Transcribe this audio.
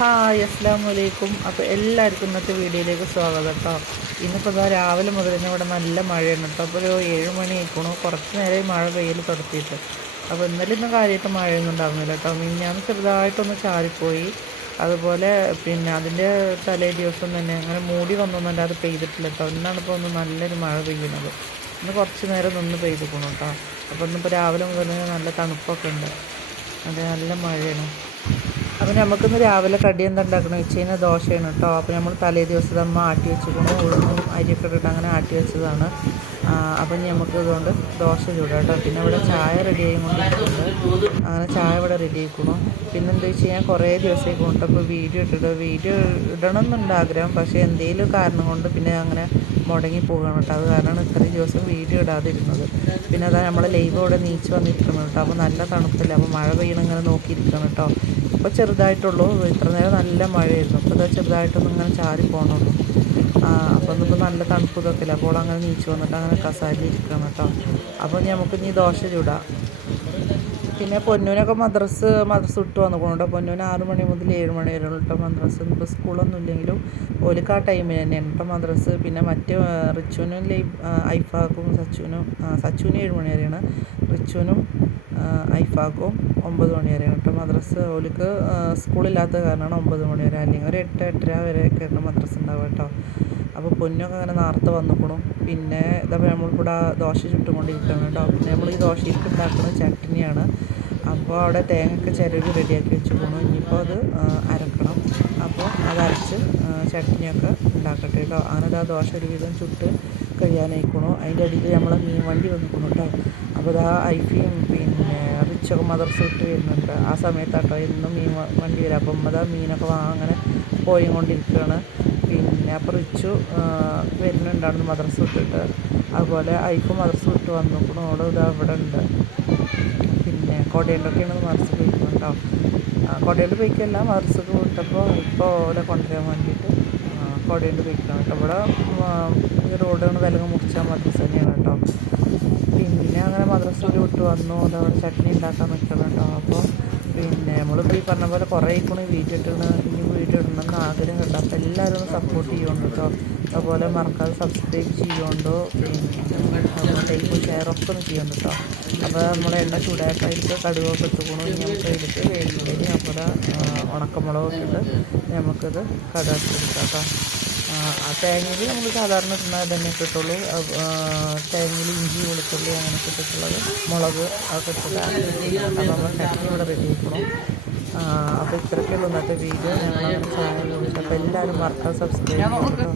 Hi അസ്സലാമു അലൈക്കും. അപ്പോൾ എല്ലാവർക്കും ഇന്നത്തെ വീഡിയോയിലേക്ക് സ്വാഗതം കേട്ടോ. ഇന്നിപ്പോൾ ഇതാ രാവിലെ മുതൽ തന്നെ ഇവിടെ നല്ല മഴയാണ് കേട്ടോ. അപ്പോൾ ഒരു 7 മണി ആയിക്കണു. കുറച്ച് നേരം മഴ പെയ്യൽ തുടത്തിയിട്ട്. അപ്പോൾ ഇന്നലെ ഇന്നും കാര്യമായിട്ട് മഴയൊന്നും ഉണ്ടാകുന്നില്ല കേട്ടോ. മിനിഞ്ഞാന്ന് ചെറുതായിട്ടൊന്ന് ചാറിപ്പോയി. അതുപോലെ പിന്നെ അതിൻ്റെ തലേ ദിവസം തന്നെ അങ്ങനെ മൂടി വന്നൊന്നും അത് പെയ്തിട്ടില്ല കേട്ടോ. ഇന്നാണ് ഇപ്പോൾ ഒന്ന് നല്ലൊരു മഴ പെയ്യുന്നത്. ഇന്ന് കുറച്ച് നേരം നിന്ന് പെയ്തിക്കണം കേട്ടോ. അപ്പോൾ ഇന്നിപ്പോൾ രാവിലെ മുതൽ നല്ല തണുപ്പൊക്കെ ഉണ്ട്. അതെ, നല്ല മഴയാണ്. അപ്പോൾ നമുക്കിന്ന് രാവിലെ കടി എന്താ ഉണ്ടാക്കണമെന്ന് വെച്ച് കഴിഞ്ഞാൽ ദോശയാണ് കേട്ടോ. അപ്പോൾ നമ്മൾ തലേ ദിവസം അമ്മ ആട്ടി വെച്ചിരിക്കുന്നു. ഉഴുന്നും അരിയൊക്കെ ഇട്ടിട്ട് അങ്ങനെ ആട്ടി വെച്ചതാണ്. അപ്പം നമുക്ക് ഇതുകൊണ്ട് ദോശ ചൂടാം കേട്ടോ. പിന്നെ ഇവിടെ ചായ റെഡി ആയിക്കൊണ്ടിരിക്കുന്നുണ്ട്. അങ്ങനെ ചായ ഇവിടെ റെഡി ആയിക്കണു. പിന്നെ എന്താ വെച്ച് കഴിഞ്ഞാൽ കുറേ ദിവസമായി കൊണ്ട് അപ്പോൾ വീഡിയോ ഇടണം എന്നുണ്ട് ആഗ്രഹം. പക്ഷേ എന്തെങ്കിലും കാരണം കൊണ്ട് പിന്നെ അങ്ങനെ മുടങ്ങി പോകണം കേട്ടോ. അത് കാരണമാണ് ഇത്രയും ദിവസം വീഡിയോ ഇടാതിരുന്നത്. പിന്നെ അതാ നമ്മളെ ലൈവ് ഇവിടെ നീച്ച് വന്നിരിക്കണം കേട്ടോ. അപ്പോൾ നല്ല തണുപ്പില്ല. അപ്പോൾ മഴ പെയ്യണം ഇങ്ങനെ നോക്കിയിരിക്കണം കേട്ടോ. ഇപ്പോൾ ചെറുതായിട്ടുള്ളൂ. ഇത്ര നേരം നല്ല മഴയായിരുന്നു. ഇപ്പോൾ ഇതാ ചെറുതായിട്ടൊന്നും ഇങ്ങനെ ചാരി പോകണുള്ളൂ. അപ്പോൾ ഇന്നിപ്പോൾ നല്ല തണുപ്പ് ഇതൊക്കെ ഇല്ല. അപ്പോൾ അങ്ങനെ നീച്ച് വന്നിട്ട് അങ്ങനെ കസാരയിൽ ഇരിക്കണം കേട്ടോ. അപ്പോൾ നമുക്ക് ഇനി ദോശ ചൂടാം. പിന്നെ പൊന്നൂനൊക്കെ മദ്രസ് വിട്ട് വന്നിട്ടുണ്ട്. പൊന്നൂന് 6 മണി മുതൽ 7 മണി വരെ കേട്ടോ മദ്രസ്. ഇപ്പോൾ സ്കൂളൊന്നും ഇല്ലെങ്കിലും ഓലിക്ക് ആ ടൈമിൽ തന്നെയാണ് കേട്ടോ മദ്രസ്. പിന്നെ മറ്റ് റിച്ചുവിനും ഐഫാക്കും സച്ചുവിനും 7 മണി വരെയാണ്. റിച്ചുവിനും ഐഫാക്കും 9 മണി വരെയാണ് കേട്ടോ മദ്രസ്. ഓലിക്ക് സ്കൂളില്ലാത്ത കാരണമാണ് 9 മണി വരെ. അല്ലെങ്കിൽ ഒരു 8-8:30 വരെയൊക്കെയാണ് മദ്രസ് ഉണ്ടാവുക കേട്ടോ. അപ്പോൾ പൊന്നൊക്കെ അങ്ങനെ നേരത്തെ വന്നിക്കണം. പിന്നെ ഇതപ്പോൾ നമ്മളിവിടെ ദോശ ചുട്ടുകൊണ്ടിരിക്കുകയാണ് കേട്ടോ. പിന്നെ നമ്മൾ ഈ ദോശയ്ക്ക് ഉണ്ടാക്കുന്നത് ചട്നിയാണ്. അപ്പോൾ അവിടെ തേങ്ങയൊക്കെ ചിരവി റെഡിയാക്കി വെച്ചിരിക്കണം. ഇനിയിപ്പോൾ അത് അരക്കണം. അപ്പോൾ അതരച്ച് ചട്നിയൊക്കെ ഉണ്ടാക്കട്ടെ കേട്ടോ. അങ്ങനെ ആ ദോശ ഒരുവിധം ചുട്ട് കഴിയാനായിക്കണു. അതിൻ്റെ ഇടയിൽ നമ്മളെ മീൻ വണ്ടി വന്നിക്കണം കേട്ടോ. അപ്പോൾ ഇതാ ഐഫിയും പിന്നെ റിച്ചൊക്കെ മദർസ് വിട്ട് വരുന്നുണ്ട്. ആ സമയത്താട്ടോ എന്നും മീൻ വണ്ടി വരാം. അപ്പം അതാ മീനൊക്കെ അങ്ങനെ പോയി കൊണ്ടിരിക്കുകയാണ്. പിന്നെ അപ്പോൾ റിച്ചു വരുന്നുണ്ടായിരുന്നു മദ്രസ വിട്ടിട്ട്. അതുപോലെ ഐഫ് മദ്രസ വിട്ട് വന്നിരിക്കണം. അവിടെ ഇതാ ഇവിടെ ഉണ്ട്. പിന്നെ കൊടയുണ്ടൊക്കെയാണ് മദ്രസ പോയിക്കണം കേട്ടോ. കൊടയുണ്ട് പോയിക്കല്ല മദ്രസക്ക് വിട്ടപ്പോൾ ഇപ്പോൾ ഓലെ കൊണ്ടുവരാൻ വേണ്ടിയിട്ട് കൊടയുണ്ട് പോയിക്കണം കേട്ടോ. ഇവിടെ ഈ റോഡുകൾ വിലങ്ങ് മുറിച്ചാൽ മദ്രസ തന്നെയാണ് കേട്ടോ. പിന്നെ അങ്ങനെ മദ്രസയിൽ വിട്ട് വന്നു. അതവിടെ ചട്നി ഉണ്ടാക്കാൻ നിൽക്കണം കേട്ടോ. അപ്പോൾ പിന്നെ നമ്മളിപ്പോൾ ഈ പറഞ്ഞ പോലെ കുറേ ഇക്കണ വീഡിയോ ഇനി വീഡിയോ ഇടണമെന്ന് ആഗ്രഹമുണ്ട്. അപ്പോൾ എല്ലാവരും ഒന്ന് സപ്പോർട്ട് ചെയ്യുന്നുണ്ട് കേട്ടോ. അതുപോലെ മറക്കാതെ സബ്സ്ക്രൈബ് ചെയ്യുന്നുണ്ടോ. പിന്നെ ലൈക്കും ഷെയറൊക്കെ ഒന്ന് ചെയ്യുന്നുണ്ട് കേട്ടോ. അപ്പോൾ നമ്മൾ എണ്ണ ചൂടാക്കായിട്ട് കടുകൊക്കെ ഇട്ടുകൊണ്ടു ഇനി നമുക്ക് എടുത്ത് വേണ്ടിയിട്ട് അപ്പോൾ ഉണക്കമുളകൊക്കെ ഇട്ട് നമുക്കിത് കടുകെടുക്കാം കേട്ടോ. ആ തേങ്ങയിൽ നമ്മൾ സാധാരണ ഇടുന്നത് തന്നെ ഇട്ടിട്ടുള്ളൂ. തേങ്ങയിൽ ഇഞ്ചി വെളുത്തുള്ളി അങ്ങനെയൊക്കെ ഇട്ടിട്ടുള്ളത് മുളക് അതൊക്കെ ഇട്ടിട്ട് അപ്പോൾ നമ്മൾ ചട്നി ഇവിടെ റെഡി ആക്കണം. അപ്പോൾ ഇത്രയൊക്കെയുള്ളൂ ഇന്നത്തെ വീഡിയോ. ഞങ്ങളങ്ങനെ ചായ കുടിച്ചു. അപ്പോൾ എല്ലാവരും മറക്കാതെ സബ്സ്ക്രൈബ് ചെയ്യണം കേട്ടോ.